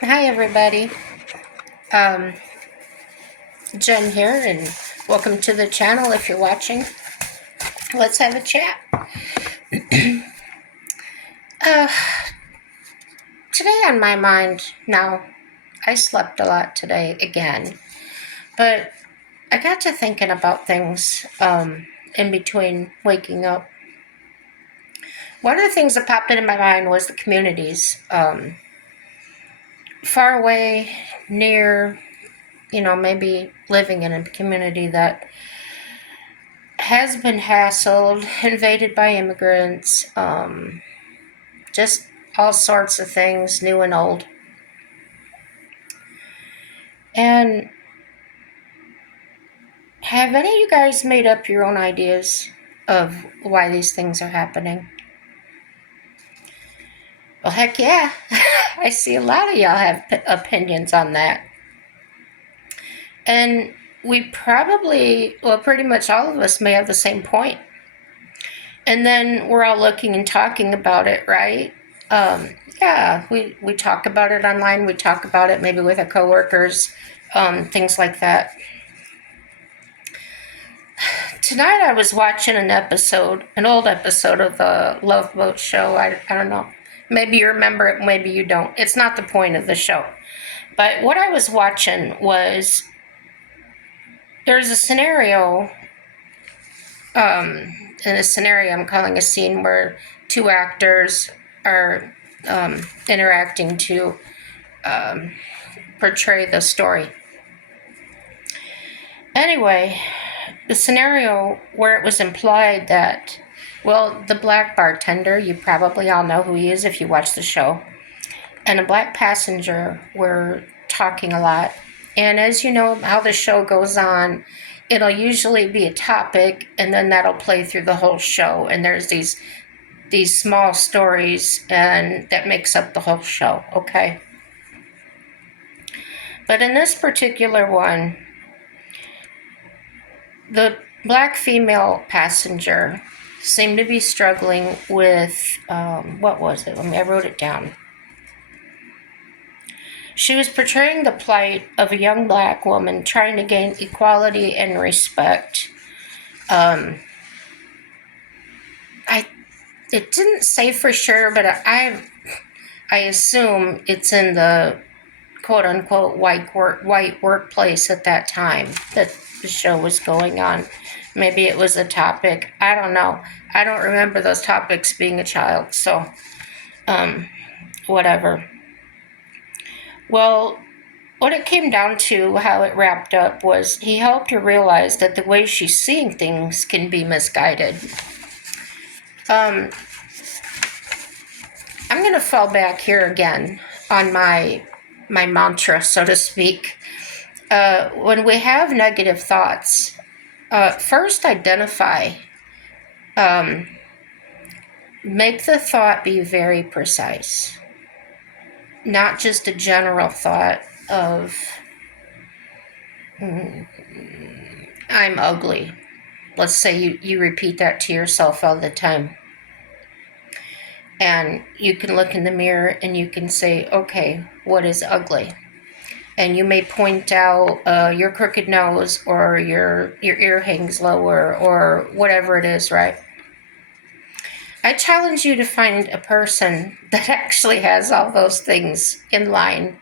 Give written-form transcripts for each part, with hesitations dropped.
Hi, everybody. Um, Jen here, and welcome to the channel if you're watching. Let's have a chat. Uh, Today on my mind, now, I slept a lot today again, but I got to thinking about things in between waking up. One of the things that popped into my mind was the communities. Far away, near, maybe living in a community that has been hassled, invaded by immigrants, just all sorts of things, new and old. And have any of you guys made up your own ideas of why these things are happening? Well, heck yeah. I see a lot of y'all have opinions on that. And we probably, well, pretty much all of us may have the same point. And then we're all looking and talking about it, right? Yeah, we talk about it online. We talk about it maybe with our coworkers, things like that. Tonight I was watching an old episode of the Love Boat show. I don't know. Maybe you remember it, maybe you don't. It's not the point of the show. But what I was watching was there's a scenario, in a scenario I'm calling a scene where two actors are interacting to portray the story. Anyway, the scenario where it was implied that, well, the black bartender, you probably all know who he is if you watch the show, and a black passenger were talking a lot. And as you know how the show goes on, it'll usually be a topic, and then that'll play through the whole show. And there's these small stories, and that makes up the whole show, okay? But in this particular one, the black female passenger seemed to be struggling with, what was it? I wrote it down. She was portraying the plight of a young black woman trying to gain equality and respect. It didn't say for sure, but I assume it's in the quote unquote white workplace at that time that the show was going on. Maybe it was a topic. I don't know. I don't remember those topics being a child, so whatever. Well, what it came down to, how it wrapped up, was he helped her realize that the way she's seeing things can be misguided. I'm going to fall back here again on my mantra, so to speak. When we have negative thoughts, first identify. Make the thought be very precise, not just a general thought of I'm ugly. Let's say you repeat that to yourself all the time. And you can look in the mirror and you can say, okay, what is ugly? And you may point out your crooked nose, or your ear hangs lower, or whatever it is, right? I challenge you to find a person that actually has all those things in line,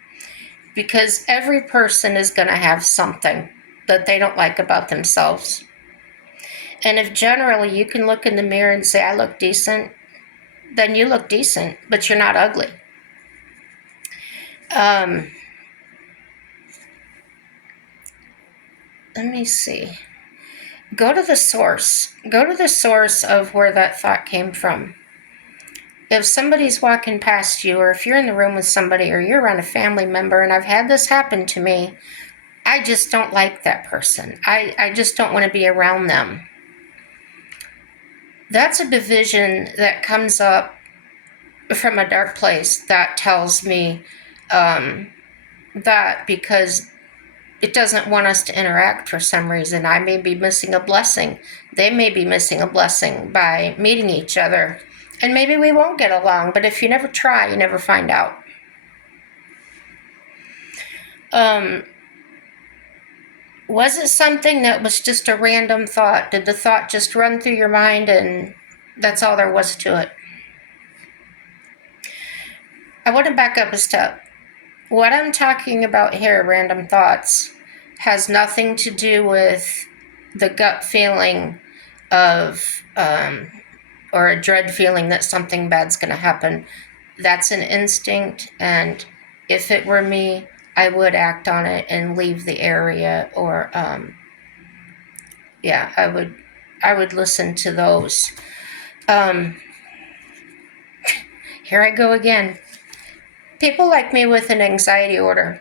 because every person is going to have something that they don't like about themselves. And if generally you can look in the mirror and say, I look decent, then you look decent, but you're not ugly. Let me see. Go to the source. Go to the source of where that thought came from. If somebody's walking past you, or if you're in the room with somebody, or you're around a family member, and I've had this happen to me, I just don't like that person. I just don't want to be around them. That's a division that comes up from a dark place that tells me that because it doesn't want us to interact for some reason. I may be missing a blessing. They may be missing a blessing by meeting each other. And maybe we won't get along, but if you never try, you never find out. Was it something that was just a random thought? Did the thought just run through your mind and that's all there was to it? I want to back up a step. What I'm talking about here, random thoughts, has nothing to do with the gut feeling of, or a dread feeling that something bad's going to happen. That's an instinct, and if it were me, I would act on it and leave the area, or yeah, I would listen to those. Here I go again. People like me with an anxiety order.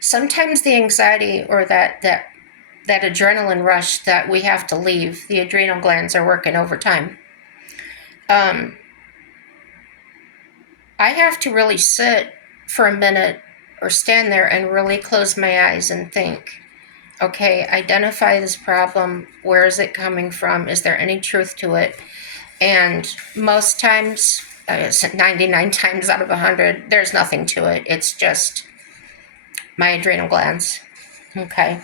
Sometimes the anxiety or that adrenaline rush that we have to leave, the adrenal glands are working overtime. I have to really sit for a minute or stand there and really close my eyes and think, okay, identify this problem. Where is it coming from? Is there any truth to it? And most times, 99 times out of 100, there's nothing to it. It's just my adrenal glands. Okay.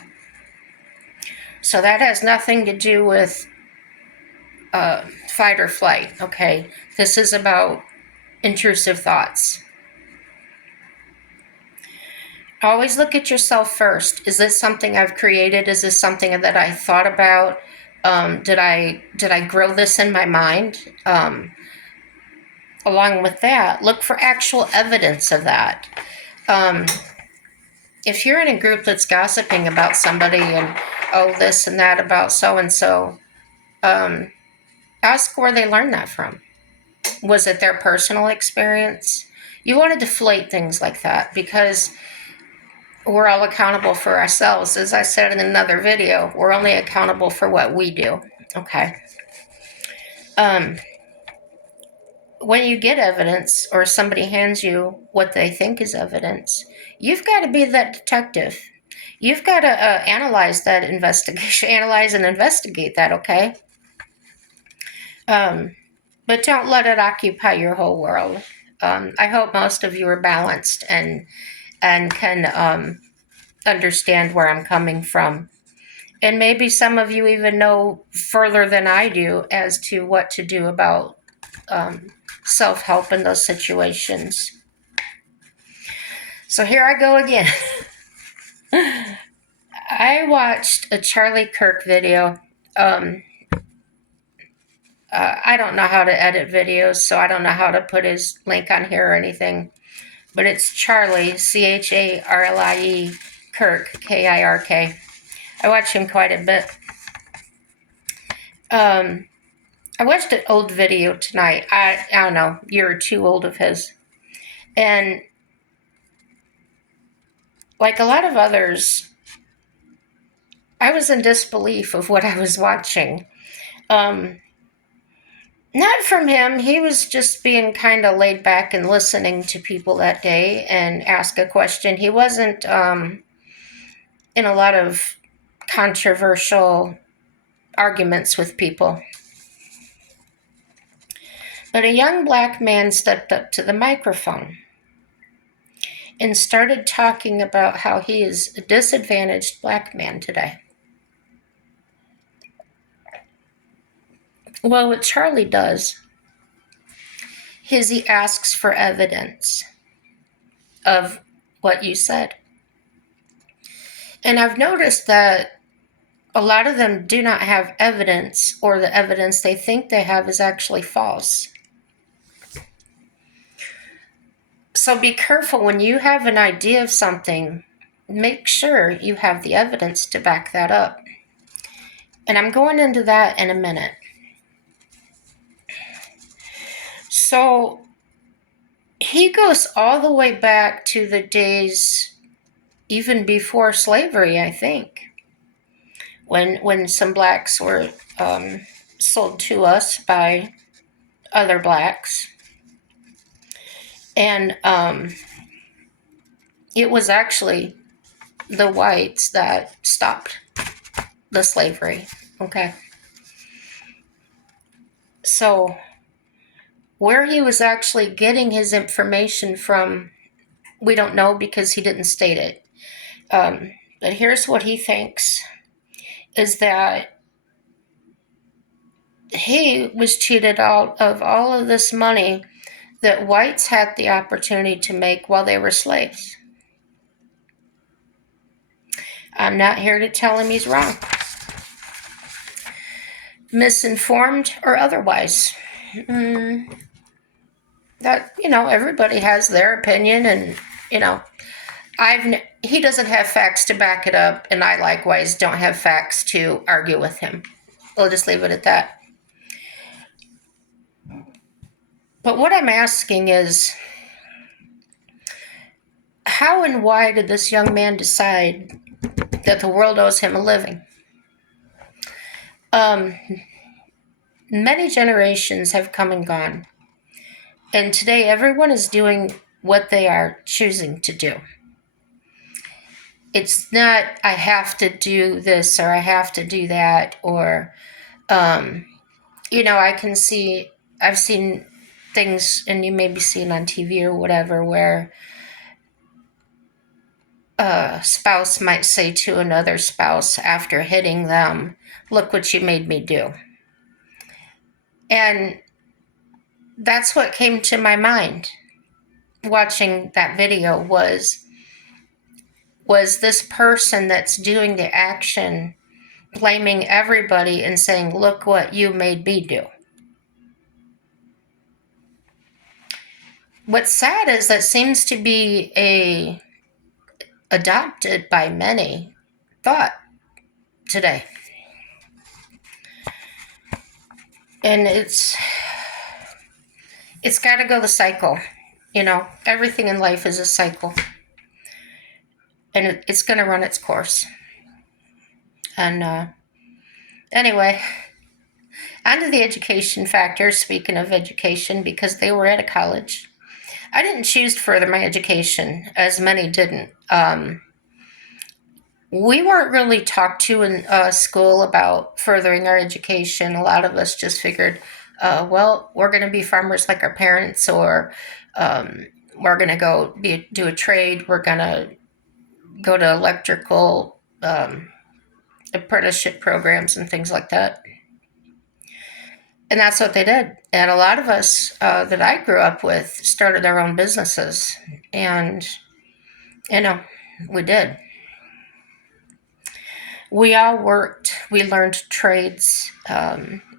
So that has nothing to do with fight or flight. Okay. This is about intrusive thoughts. Always look at yourself first. Is this something I've created? Is this something that I thought about? Did I grow this in my mind? Along with that, look for actual evidence of that. If you're in a group that's gossiping about somebody and, oh, this and that about so-and-so, ask where they learned that from. Was it their personal experience? You want to deflate things like that because we're all accountable for ourselves. As I said in another video, we're only accountable for what we do. Okay. When you get evidence or somebody hands you what they think is evidence, you've got to be that detective. You've got to analyze that investigation, analyze and investigate that, okay? But don't let it occupy your whole world. I hope most of you are balanced and can understand where I'm coming from. And maybe some of you even know further than I do as to what to do about self-help in those situations. So here I go again. I watched a Charlie Kirk video. I don't know how to edit videos, so I don't know how to put his link on here or anything. But it's Charlie, Charlie Kirk, Kirk. I watch him quite a bit. I watched an old video tonight. I don't know, year or two old of his. And like a lot of others, I was in disbelief of what I was watching. Not from him. He was just being kind of laid back and listening to people that day and ask a question. He wasn't in a lot of controversial arguments with people. But a young black man stepped up to the microphone and started talking about how he is a disadvantaged black man today. Well, what Charlie does is he asks for evidence of what you said. And I've noticed that a lot of them do not have evidence, or the evidence they think they have is actually false. So be careful when you have an idea of something, make sure you have the evidence to back that up. And I'm going into that in a minute. So he goes all the way back to the days even before slavery, I think, when some blacks were sold to us by other blacks. And it was actually the whites that stopped the slavery, okay? So where he was actually getting his information from We don't know because he didn't state it. But here's what he thinks, is that he was cheated out of all of this money that whites had the opportunity to make while they were slaves. I'm not here to tell him he's wrong, misinformed or otherwise. That, everybody has their opinion, and he doesn't have facts to back it up, and I likewise don't have facts to argue with him. We'll just leave it at that. But what I'm asking is, how and why did this young man decide that the world owes him a living? Many generations have come and gone, and today everyone is doing what they are choosing to do. It's not, I have to do this or I have to do that, or, I've seen things, and you may be seeing on TV or whatever, where a spouse might say to another spouse after hitting them, "Look what you made me do." And that's what came to my mind watching that video was this person that's doing the action blaming everybody and saying, "Look what you made me do." What's sad is that seems to be a adopted by many thought today. And it's got to go the cycle. Everything in life is a cycle. And it's going to run its course. And anyway, onto the education factor, speaking of education, because they were at a college. I didn't choose to further my education, as many didn't. We weren't really talked to in school about furthering our education. A lot of us just figured, we're going to be farmers like our parents, or we're going to go do a trade. We're going to go to electrical apprenticeship programs and things like that. And that's what they did. And a lot of us that I grew up with started our own businesses. And, we did. We all worked. We learned trades.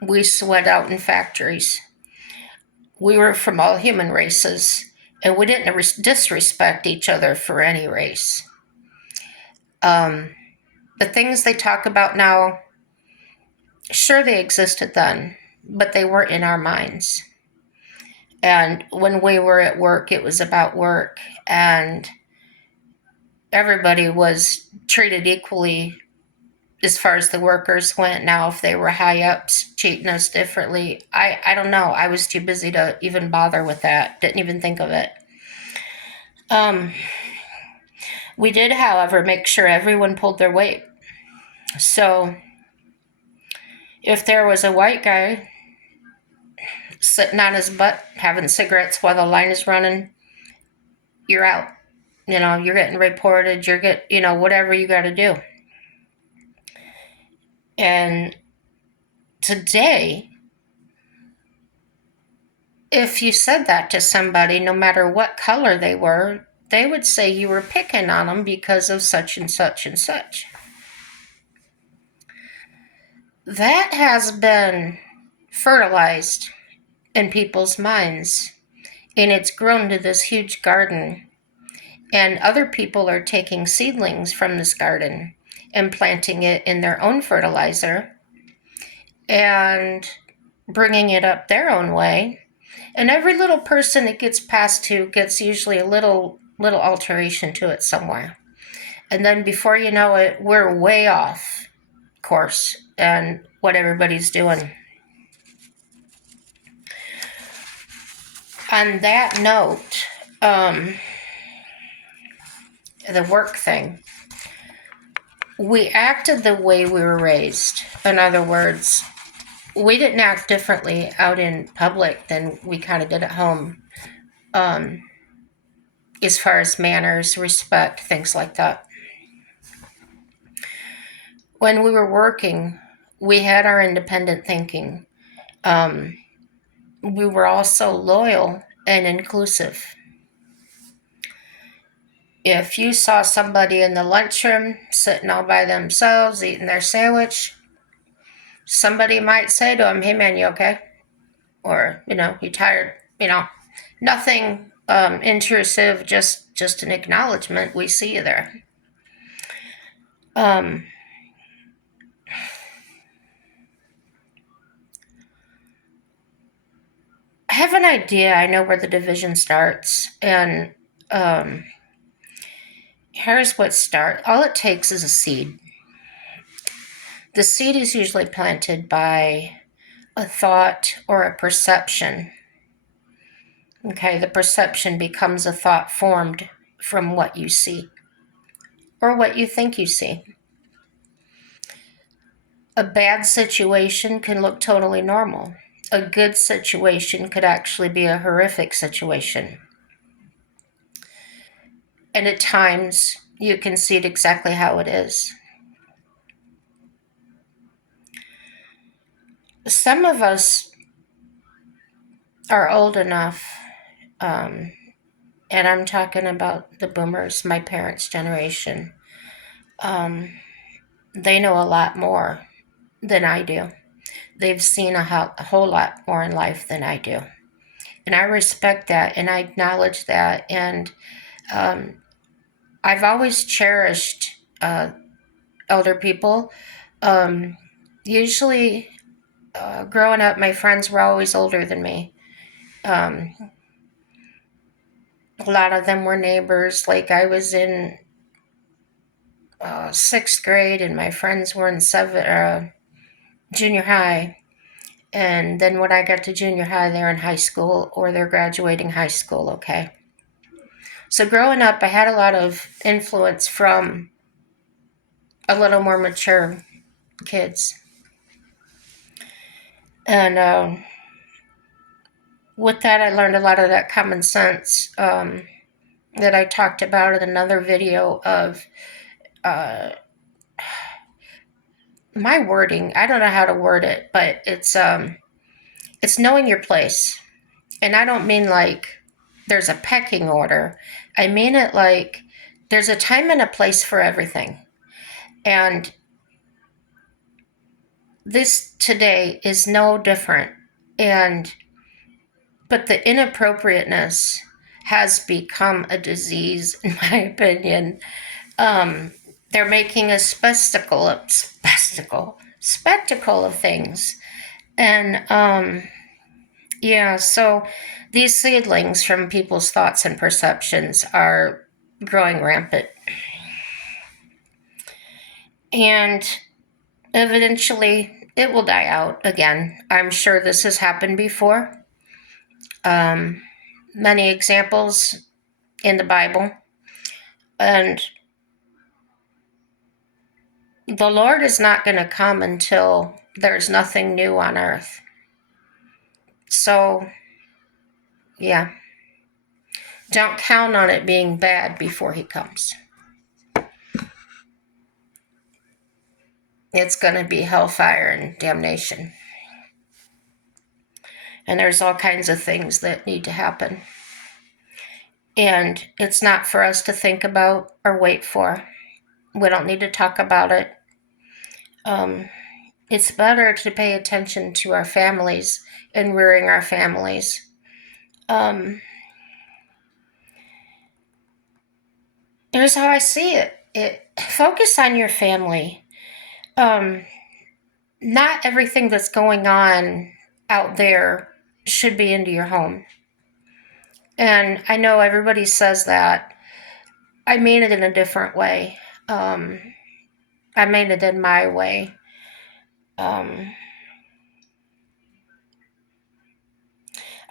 We sweat out in factories. We were from all human races. And we didn't disrespect each other for any race. The things they talk about now, sure, they existed then, but they weren't in our minds. And when we were at work, it was about work, and everybody was treated equally as far as the workers went. Now, if they were high ups treating us differently, I don't know. I was too busy to even bother with that. Didn't even think of it. We did, however, make sure everyone pulled their weight. So if there was a white guy sitting on his butt having cigarettes while the line is running, you're out. You're getting reported. Whatever you got to do. And today, if you said that to somebody, no matter what color they were, they would say you were picking on them because of such and such and such. That has been fertilized in people's minds, and it's grown to this huge garden. And other people are taking seedlings from this garden and planting it in their own fertilizer and bringing it up their own way. And every little person it gets passed to gets usually a little alteration to it somewhere. And then before you know it, we're way off course and what everybody's doing. On that note, the work thing, we acted the way we were raised. In other words, we didn't act differently out in public than we kind of did at home. as far as manners, respect, things like that. When we were working, we had our independent thinking. Um, we were also loyal and inclusive. If you saw somebody in the lunchroom sitting all by themselves eating their sandwich, somebody might say to them, "Hey man, you okay?" Or, "You tired?" Nothing intrusive, just an acknowledgement. We see you there. Um, I have an idea. I know where the division starts, and um, here's what starts. All it takes is a seed. The seed is usually planted by a thought or a perception. Okay, the perception becomes a thought formed from what you see or what you think you see. A bad situation can look totally normal. A good situation could actually be a horrific situation. And at times, you can see it exactly how it is. Some of us are old enough, um, and I'm talking about the boomers, my parents' generation. Um, they know a lot more than I do. They've seen a whole lot more in life than I do. And I respect that and I acknowledge that. And um, I've always cherished elder people. Um, Usually, growing up, my friends were always older than me. Um, a lot of them were neighbors. Like I was in sixth grade, and my friends were in junior high. And then when I got to junior high, they're in high school or they're graduating high school. Okay. So growing up, I had a lot of influence from a little more mature kids. And with that, I learned a lot of that common sense that I talked about in another video of uh, my wording. I don't know how to word it, but it's knowing your place. And I don't mean like there's a pecking order. I mean it like there's a time and a place for everything. And this today is no different. And but the inappropriateness has become a disease, in my opinion. Um, they're making a spectacle of things, and yeah. So these seedlings from people's thoughts and perceptions are growing rampant, and eventually it will die out again. I'm sure this has happened before. Um, Many examples in the Bible. And the Lord is not going to come until there's nothing new on earth. So, yeah, don't count on it being bad before He comes. It's going to be hellfire and damnation. And there's all kinds of things that need to happen. And it's not for us to think about or wait for. We don't need to talk about it. It's better to pay attention to our families and rearing our families. Here's how I see it. Focus on your family. Um, Not everything that's going on out there should be into your home. And I know everybody says that. I mean it in a different way. Um, I mean it in my way. Um,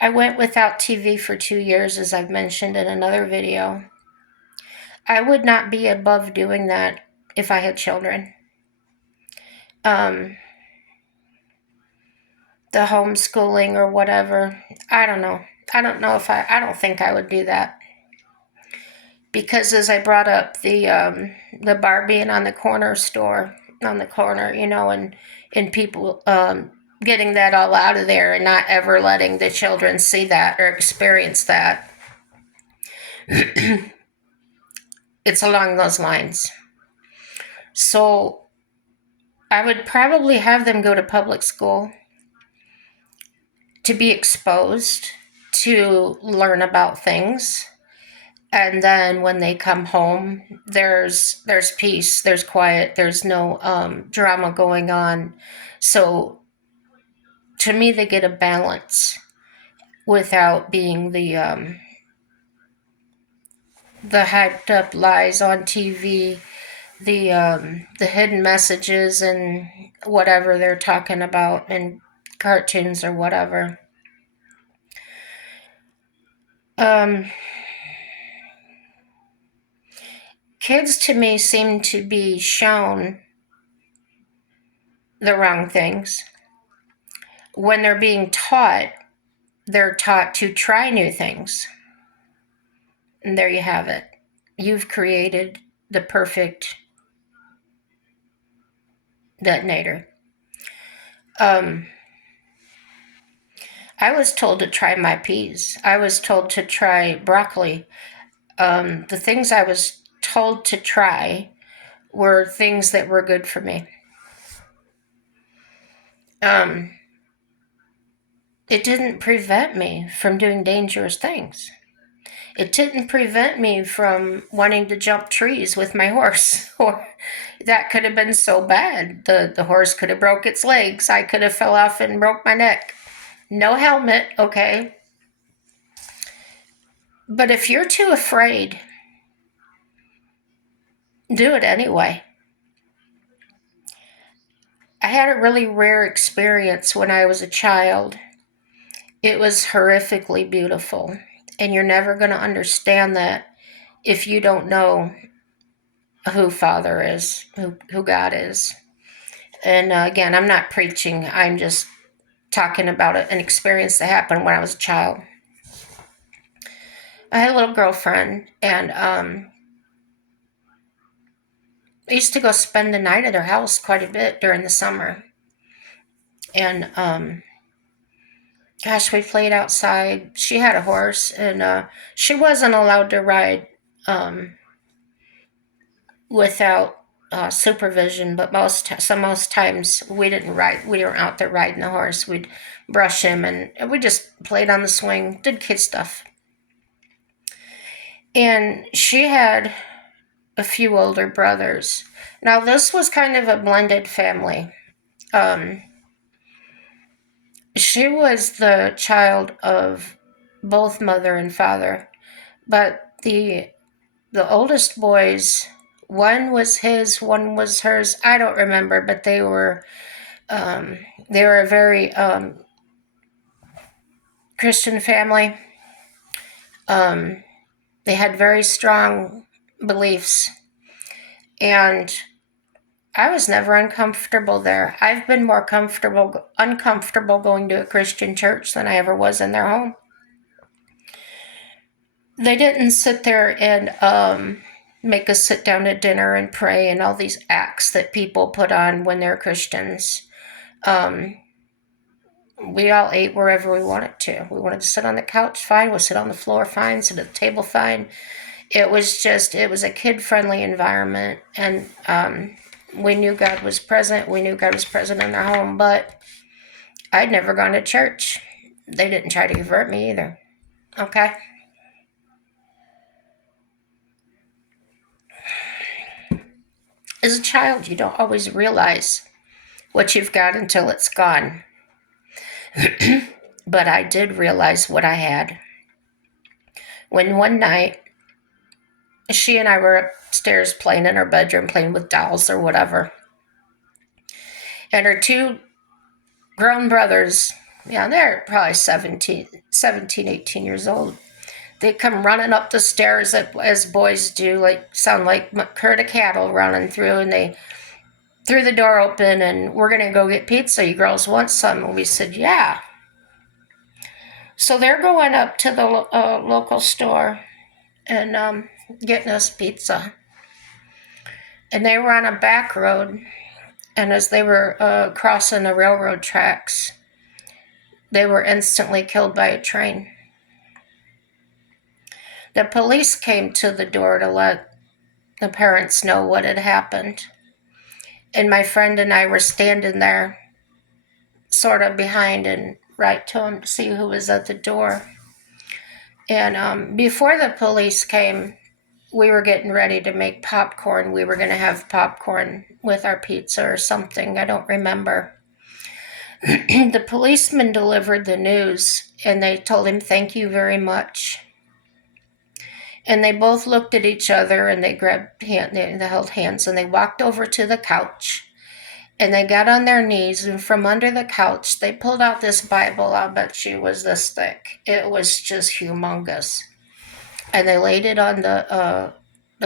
I went without TV for 2 years, as I've mentioned in another video. I would not be above doing that if I had children. Um, the homeschooling or whatever, I don't know. I don't think I would do that. because as I brought up the bar being on the corner store on the corner, and people getting that all out of there and not ever letting the children see that or experience that. It's along those lines. So I would probably have them go to public school to be exposed, to learn about things. And then when they come home, there's peace, there's quiet, there's no drama going on. So to me, they get a balance without being the hyped up lies on TV, the hidden messages and whatever they're talking about in cartoons or whatever. Um, Kids to me seem to be shown the wrong things. When they're being taught, they're taught to try new things. And there you have it. You've created the perfect detonator. I was told to try my peas. I was told to try broccoli. The things I was told to try were things that were good for me. It didn't prevent me from doing dangerous things. It didn't prevent me from wanting to jump trees with my horse. Or that could have been so bad. The horse could have broke its legs. I could have fell off and broke my neck. No helmet, okay? But if you're too afraid, do it anyway. I had a really rare experience when I was a child. It was horrifically beautiful. And you're never going to understand that if you don't know who Father is, who God is. And again, I'm not preaching, I'm just talking about an experience that happened when I was a child. I had a little girlfriend, and I used to go spend the night at her house quite a bit during the summer. And gosh, we played outside. She had a horse, and she wasn't allowed to ride without supervision. But most times we didn't ride. We were out there riding the horse. We'd brush him, and we just played on the swing, did kid stuff. And she had a few older brothers. Now this was kind of a blended family. She was the child of both mother and father, but the oldest boys, one was his, one was hers. I don't remember, but they were a very Christian family. They had very strong beliefs, and I was never uncomfortable there. I've been more uncomfortable going to a Christian church than I ever was in their home. They didn't sit there and make us sit down at dinner and pray and all these acts that people put on when they're Christians. We all ate wherever we wanted to. We wanted to sit on the couch, fine. We'll sit on the floor, fine. Sit at the table, fine. It was a kid-friendly environment, and we knew God was present. We knew God was present in their home, but I'd never gone to church. They didn't try to convert me either. Okay? As a child, you don't always realize what you've got until it's gone. But I did realize what I had. When one night, she and I were upstairs playing in her bedroom, playing with dolls or whatever. And her two grown brothers, yeah, they're probably 17, 18 years old. They come running up the stairs as boys do, sound like herd of cattle running through, and they threw the door open, and we're going to go get pizza. You girls want some? And we said, yeah. So they're going up to the local store, and getting us pizza. And they were on a back road. And as they were crossing the railroad tracks, they were instantly killed by a train. The police came to the door to let the parents know what had happened. And my friend and I were standing there, sort of behind and right to them to see who was at the door. And before the police came, we were getting ready to make popcorn. We were going to have popcorn with our pizza or something. I don't remember. The policeman delivered the news, and they told him, "Thank you very much." And they both looked at each other, and they held hands, and they walked over to the couch, and they got on their knees, and from under the couch, they pulled out this Bible. I'll bet you was this thick. It was just humongous. And they laid it on the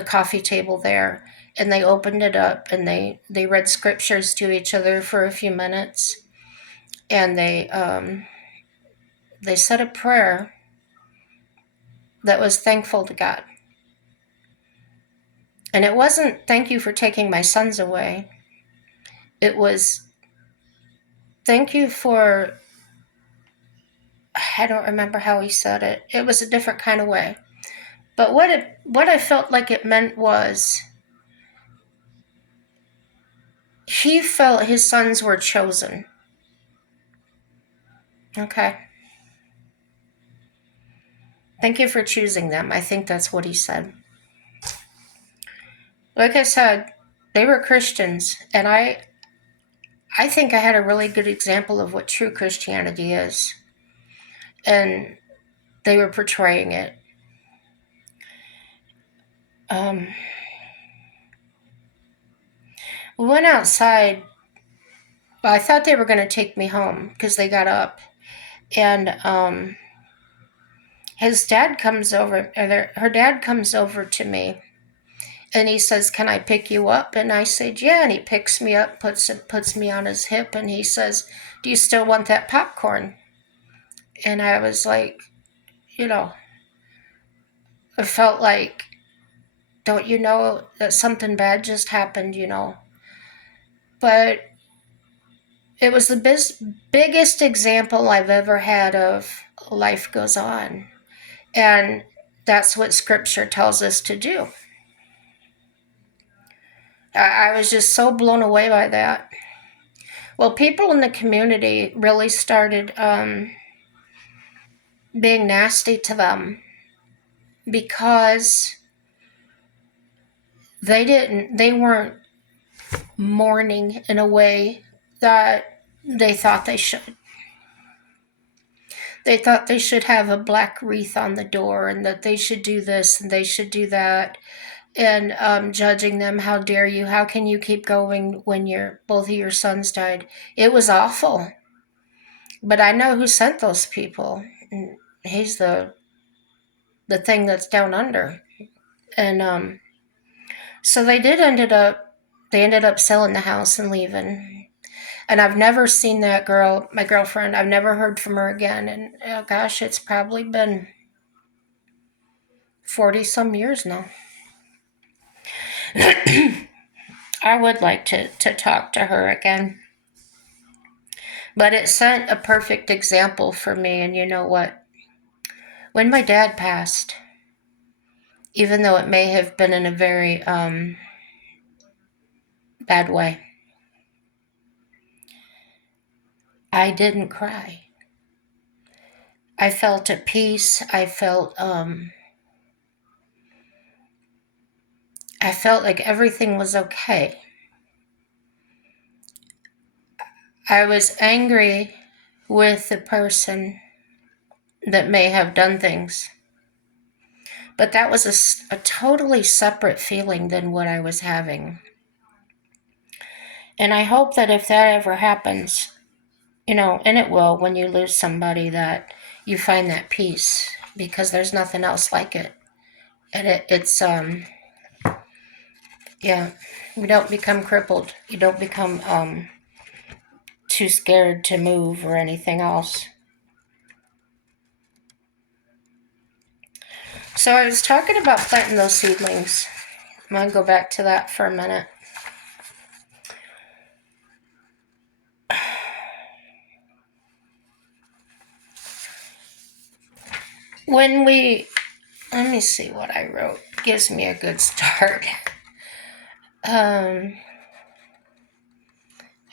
coffee table there, and they opened it up, and they read scriptures to each other for a few minutes, and they said a prayer that was thankful to God. And it wasn't, "Thank you for taking my sons away." It was, "Thank you for," I don't remember how he said it. It was a different kind of way. But what I felt like it meant was he felt his sons were chosen. Okay. "Thank you for choosing them." I think that's what he said. Like I said, they were Christians, and I think I had a really good example of what true Christianity is. And they were portraying it. We went outside. Well, I thought they were going to take me home because they got up. And his dad comes over, her dad comes over to me, and he says, "Can I pick you up?" And I said, "Yeah." And he picks me up, puts me on his hip, and he says, "Do you still want that popcorn?" And I was like, I felt like, don't you know that something bad just happened, But it was the biggest example I've ever had of life goes on. And that's what Scripture tells us to do. I was just so blown away by that. Well, people in the community really started being nasty to them because they weren't mourning in a way that they thought they should. They thought they should have a black wreath on the door, and that they should do this and they should do that, and judging them. "How dare you? How can you keep going when both of your sons died?" It was awful. But I know who sent those people. And he's the thing that's down under. And so they ended up selling the house and leaving. And I've never seen that girl, my girlfriend. I've never heard from her again. And oh gosh, it's probably been 40 some years now. I would like to talk to her again. But it set a perfect example for me. And you know what? When my dad passed, even though it may have been in a very bad way, I didn't cry. I felt at peace. I felt like everything was okay. I was angry with the person that may have done things, but that was a totally separate feeling than what I was having. And I hope that if that ever happens, and it will when you lose somebody, that you find that peace, because there's nothing else like it. And it's yeah, you don't become crippled. You don't become too scared to move or anything else. So I was talking about planting those seedlings. I'm going to go back to that for a minute. When we, let me see what I wrote. Gives me a good start. Yeah,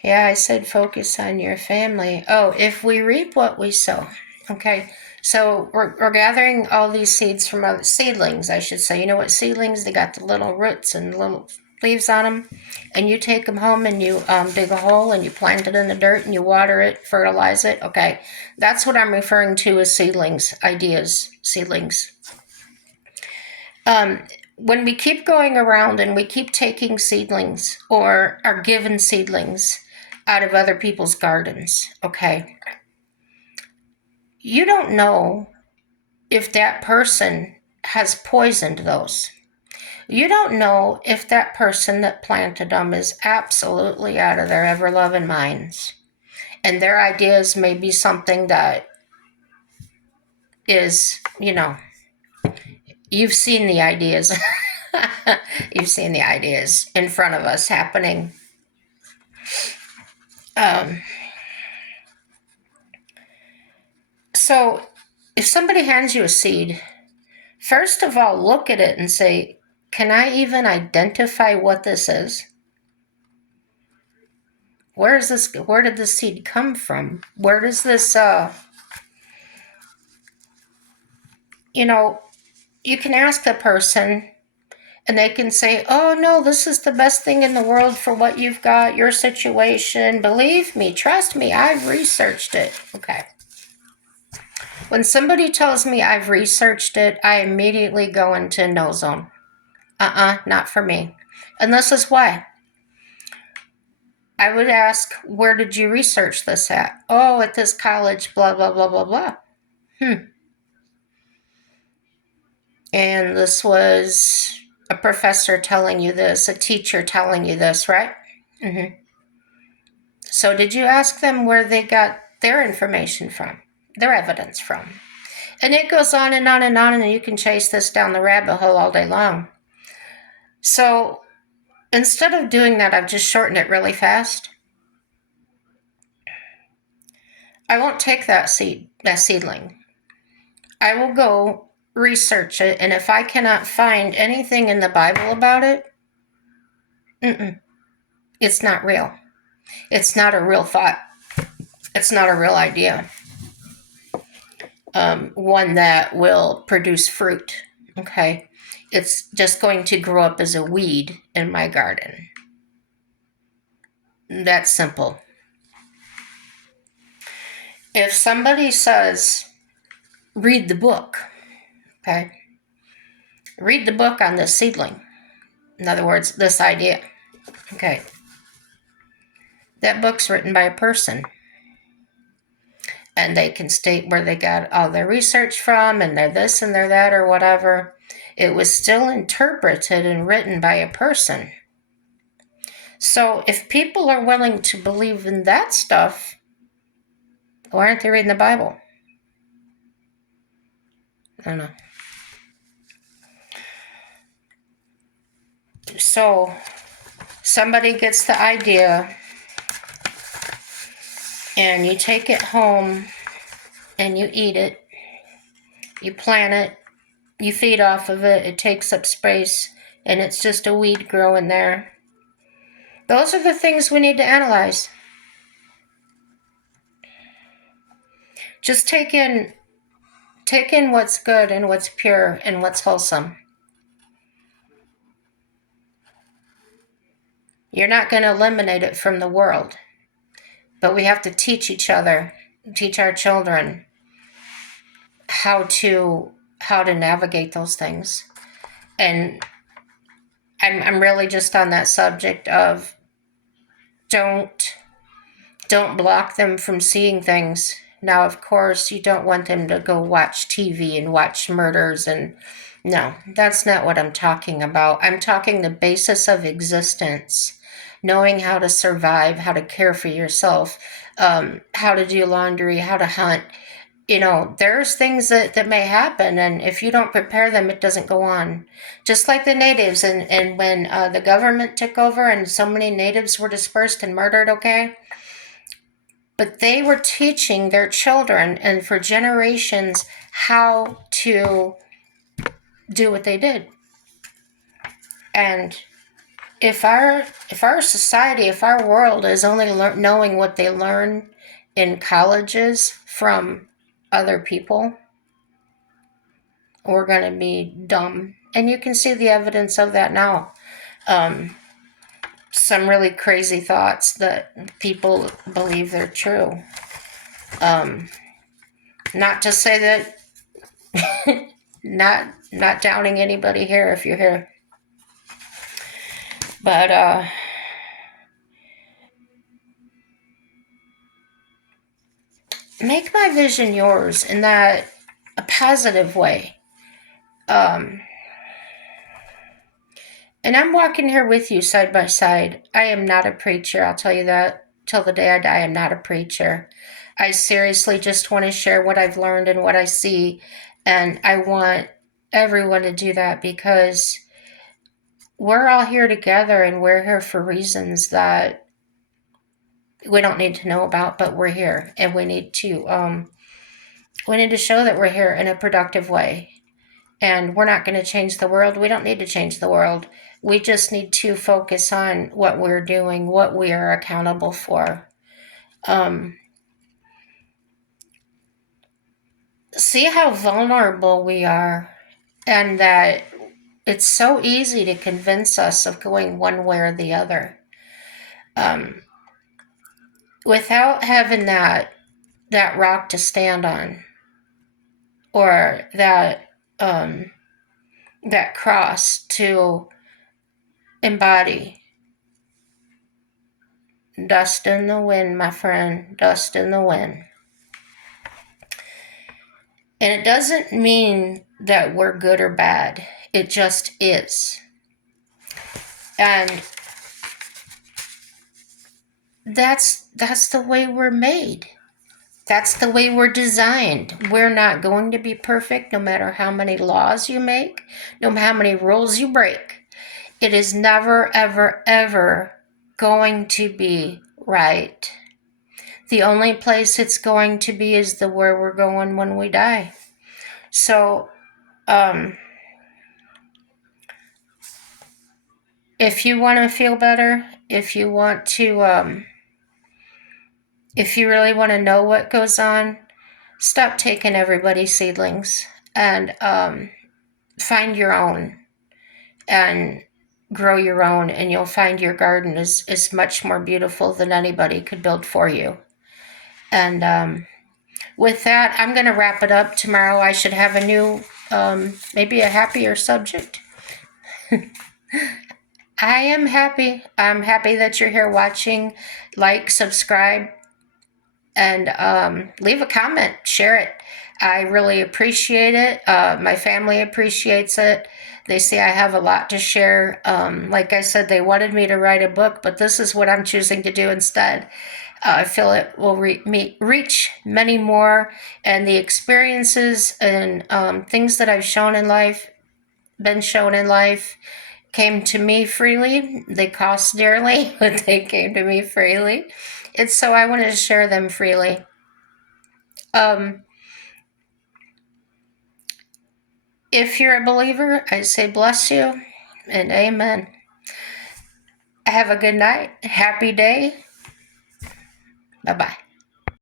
I said focus on your family. Oh, if we reap what we sow. Okay, so we're gathering all these seeds from other seedlings, I should say. You know what seedlings? They got the little roots and little leaves on them. And you take them home and you dig a hole and you plant it in the dirt and you water it, fertilize it. Okay, that's what I'm referring to as seedlings, ideas, seedlings. When we keep going around and we keep taking seedlings or are given seedlings out of other people's gardens, okay, you don't know if that person has poisoned those. You don't know if that person that planted them is absolutely out of their ever loving minds. And their ideas may be something that is, you've seen the ideas. You've seen the ideas in front of us happening. So if somebody hands you a seed, first of all, look at it and say, can I even identify what this is? Where did this seed come from? Where does this, you can ask the person and they can say, oh no, this is the best thing in the world for what you've got, your situation. Believe me, trust me, I've researched it. Okay. When somebody tells me I've researched it, I immediately go into no zone. Not for me. And this is why. I would ask, where did you research this at? Oh, at this college, blah, blah, blah, blah, blah. And this was a professor telling you this, a teacher telling you this, right? Mm-hmm. So did you ask them where they got their information from, their evidence from? And it goes on and on and on, and you can chase this down the rabbit hole all day long. So instead of doing that, I've just shortened it really fast. I won't take that seedling. I will go research it, and if I cannot find anything in the Bible about it, it's not real. It's not a real thought. It's not a real idea. One that will produce fruit. Okay. It's just going to grow up as a weed in my garden. That's simple. If somebody says, read the book, okay, read the book on this seedling. In other words, this idea. Okay. That book's written by a person. And they can state where they got all their research from and they're this and they're that or whatever. It was still interpreted and written by a person. So if people are willing to believe in that stuff, why aren't they reading the Bible? I don't know. So somebody gets the idea and you take it home and you eat it, you plant it, you feed off of it, it takes up space, and it's just a weed growing there. Those are the things we need to analyze. Just take in what's good and what's pure and what's wholesome. You're not going to eliminate it from the world, but we have to teach each other, teach our children how to navigate those things. And I'm really just on that subject of don't block them from seeing things. Now, of course, you don't want them to go watch TV and watch murders and no, that's not what I'm talking about. I'm talking the basis of existence, knowing how to survive, how to care for yourself, how to do laundry, how to hunt, there's things that may happen, and if you don't prepare them, it doesn't go on. Just like the natives, and when the government took over and so many natives were dispersed and murdered, okay? But they were teaching their children and for generations how to do what they did. And if our society, if our world is only knowing what they learn in colleges from other people, we're going to be dumb. And you can see the evidence of that now. Some really crazy thoughts that people believe they're true. Not to say that, not downing anybody here if you're here. But make my vision yours in that a positive way. And I'm walking here with you side by side. I am not a preacher, I'll tell you that. Till the day I die, I'm not a preacher. I seriously just want to share what I've learned and what I see. And I want everyone to do that because we're all here together and we're here for reasons that we don't need to know about, but we're here. And we need to show that we're here in a productive way. And we're not going to change the world. We don't need to change the world. We just need to focus on what we're doing, what we are accountable for. See how vulnerable we are, and that it's so easy to convince us of going one way or the other. Without having that rock to stand on, or that cross to embody. Dust in the wind, my friend, dust in the wind. And it doesn't mean that we're good or bad. It just is. And that's the way we're made. That's the way we're designed. We're not going to be perfect no matter how many laws you make, no matter how many rules you break. It is never, ever, ever going to be right. The only place it's going to be is where we're going when we die. So, if you want to feel better, if you want to, if you really want to know what goes on, stop taking everybody's seedlings and find your own and grow your own, and you'll find your garden is much more beautiful than anybody could build for you. And with that, I'm going to wrap it up. Tomorrow I should have a new, maybe a happier subject. I am happy. I'm happy that you're here watching. Like, subscribe, and leave a comment. Share it. I really appreciate it. My family appreciates it. They say I have a lot to share. Like I said, they wanted me to write a book, but this is what I'm choosing to do instead. I feel it will reach many more, and the experiences and things that I've been shown in life, came to me freely. They cost dearly, but they came to me freely. And so I wanted to share them freely. If you're a believer, I say bless you and amen. Have a good night. Happy day. Bye-bye.